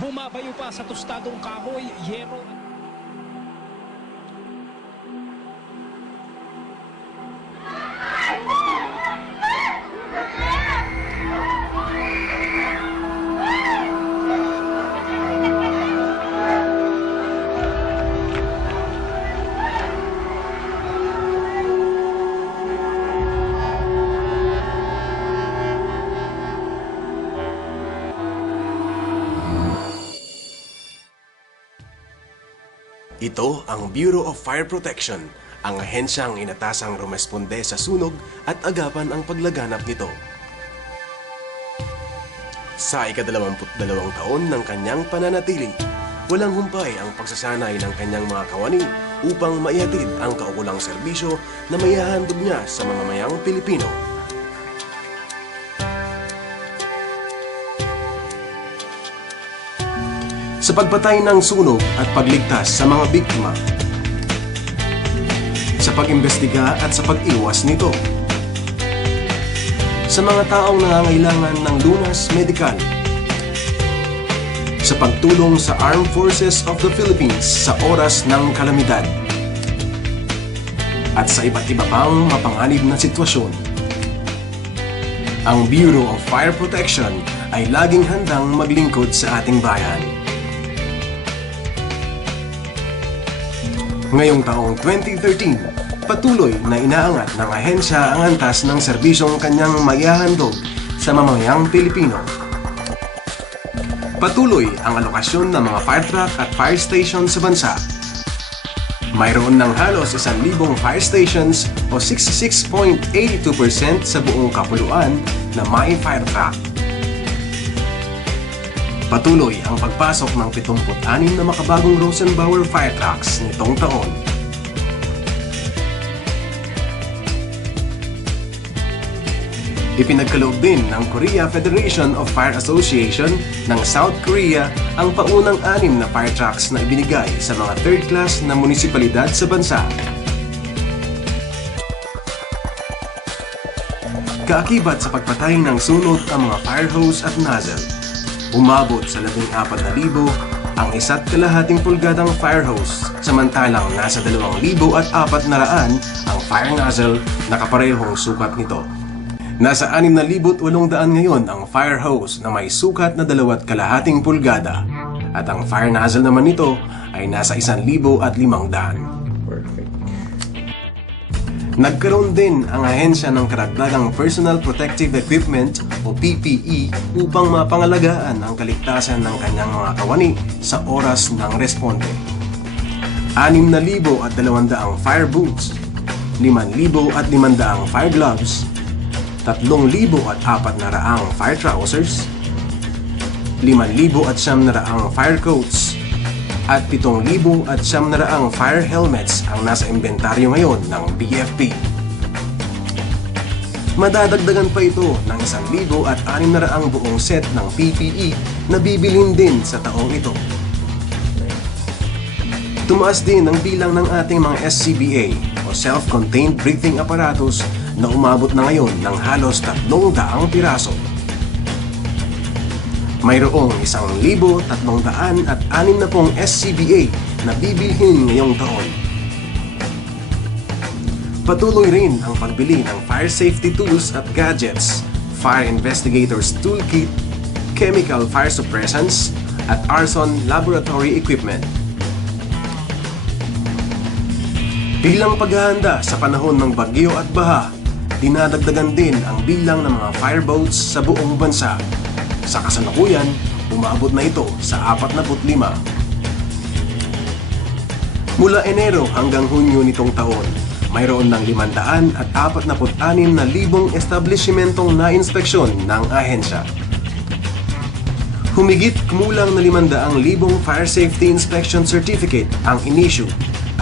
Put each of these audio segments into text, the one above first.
Bumabayo pa sa tostadong kahoy, yero. Ito ang Bureau of Fire Protection, ang ahensyang inatasang rumesponde sa sunog at agapan ang paglaganap nito. Sa ika-22 taon ng kanyang pananatili, walang humpay ang pagsasanay ng kanyang mga kawani upang maihatid ang kaukulang serbisyo na maihahandog niya sa mamamayang Pilipino. Sa pagpatay ng sunog at pagligtas sa mga biktima, sa pag-imbestiga at sa pag-iwas nito, sa mga taong nangangailangan ng lunas medikal, sa pagtulong sa Armed Forces of the Philippines sa oras ng kalamidad, at sa iba't iba pang mapanganib na sitwasyon. Ang Bureau of Fire Protection ay laging handang maglingkod sa ating bayan. Ngayong taong 2013, patuloy na inaangat ng ahensya ang antas ng serbisyong kanyang maihahandog sa mamamayang Pilipino. Patuloy ang alokasyon ng mga fire truck at fire station sa bansa. Mayroon ng halos 1,000 fire stations o 66.82% sa buong kapuluan na may fire truck. Patuloy ang pagpasok ng 76 na makabagong Rosenbauer fire trucks nitong taon. Ipinagkaloob din ng Korea Federation of Fire Association ng South Korea ang paunang 6 na fire trucks na ibinigay sa mga third-class na munisipalidad sa bansa. Kaakibat sa pagpatay ng sunog ang mga fire hose at nozzle. Umabot sa 14,000 ang 1.5 pulgadang fire hose, samantalang nasa 2,400 ang fire nozzle na kaparehong sukat nito. Nasa 6,800 ngayon ang fire hose na may sukat na 2.5 pulgada at ang fire nozzle naman nito ay nasa 1,500. Nagkaroon din ang ahensya ng karagdagang Personal Protective Equipment o PPE upang mapangalagaan ang kaligtasan ng kanyang mga kawani sa oras ng responde. 6,200 fire boots, 5,500 fire gloves, 3,400 fire trousers, 5,900 fire coats, at 7,900 fire helmets ang nasa inventaryo ngayon ng BFP. Madadagdagan pa ito ng 1,600 buong set ng PPE na bibilhin din sa taong ito. Tumaas din ang bilang ng ating mga SCBA o Self-Contained Breathing Apparatus na umabot na ngayon ng halos 300 piraso. Mayroong 1,360 SCBA na bibilhin ngayong taon. Patuloy rin ang pagbili ng fire safety tools at gadgets, fire investigators toolkit, chemical fire suppressants, at arson laboratory equipment. Bilang paghahanda sa panahon ng bagyo at baha, dinadagdagan din ang bilang ng mga fireboats sa buong bansa. Sa kasalukuyan, umabot na ito sa 45. Mula Enero hanggang Hunyo nitong taon, mayroon ng 546,000 establishmentong na-inspeksyon ng ahensya. Humigit kumulang na 500,000 Fire Safety Inspection Certificate ang in-issue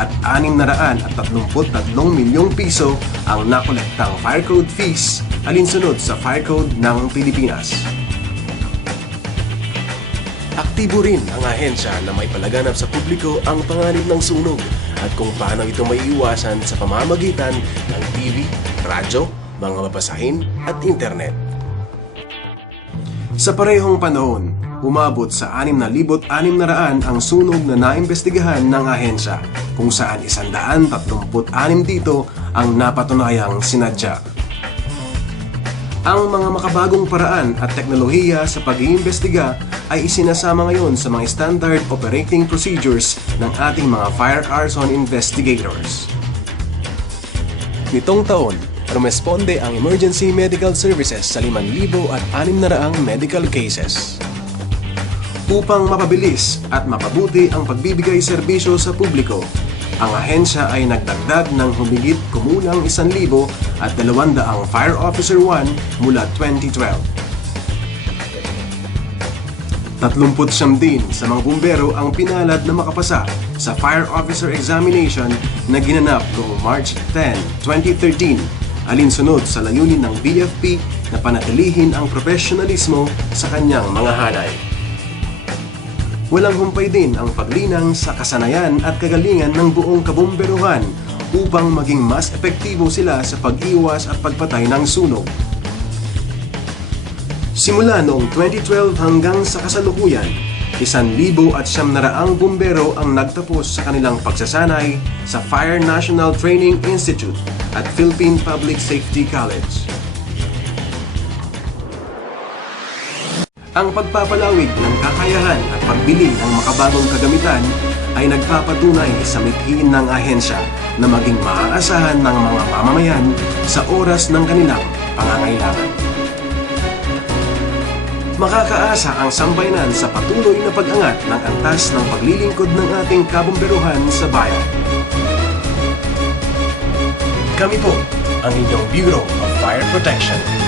at 633 milyong piso ang nakolektang fire code fees alinsunod sa Fire Code ng Pilipinas. Aktibo rin ang ahensya na may palaganap sa publiko ang panganib ng sunog at kung paano ito maiiwasan sa pamamagitan ng TV, radyo, mga mabasahin at internet. Sa parehong panahon, Umabot sa 6,600 ang sunog na naimbestigahan ng ahensya, kung saan 136 dito ang napatunayang sinadya. Ang mga makabagong paraan at teknolohiya sa pag-iimbestiga ay isinasama ngayon sa mga standard operating procedures ng ating mga fire arson investigators. Nitong taon, rumesponde ang emergency medical services sa 5,600 medical cases. Upang mapabilis at mapabuti ang pagbibigay serbisyo sa publiko, ang ahensya ay nagdagdag ng humigit kumulang 1,200 Fire Officer 1 mula 2012. 39 din sa mga bumbero ang pinalad na makapasa sa Fire Officer Examination na ginanap noong March 10, 2013, alinsunod sa layunin ng BFP na panatilihin ang profesionalismo sa kanyang mga hanay. Walang humpay din ang paglinang sa kasanayan at kagalingan ng buong kabumberuhan upang maging mas epektibo sila sa pag-iwas at pagpatay ng sunog. Simula noong 2012 hanggang sa kasalukuyan, 1,700 bumbero ang nagtapos sa kanilang pagsasanay sa Fire National Training Institute at Philippine Public Safety College. Ang pagpapalawig ng kakayahan at pagbili ng makabagong kagamitan ay nagpapatunay sa mithiin ng ahensya na maging maaasahan ng mga mamamayan sa oras ng kanilang pangangailangan. Makakaasa ang sambayanan sa patuloy na pag-angat ng antas ng paglilingkod ng ating kabumberuhan sa bayan. Kami po ang inyong Bureau of Fire Protection.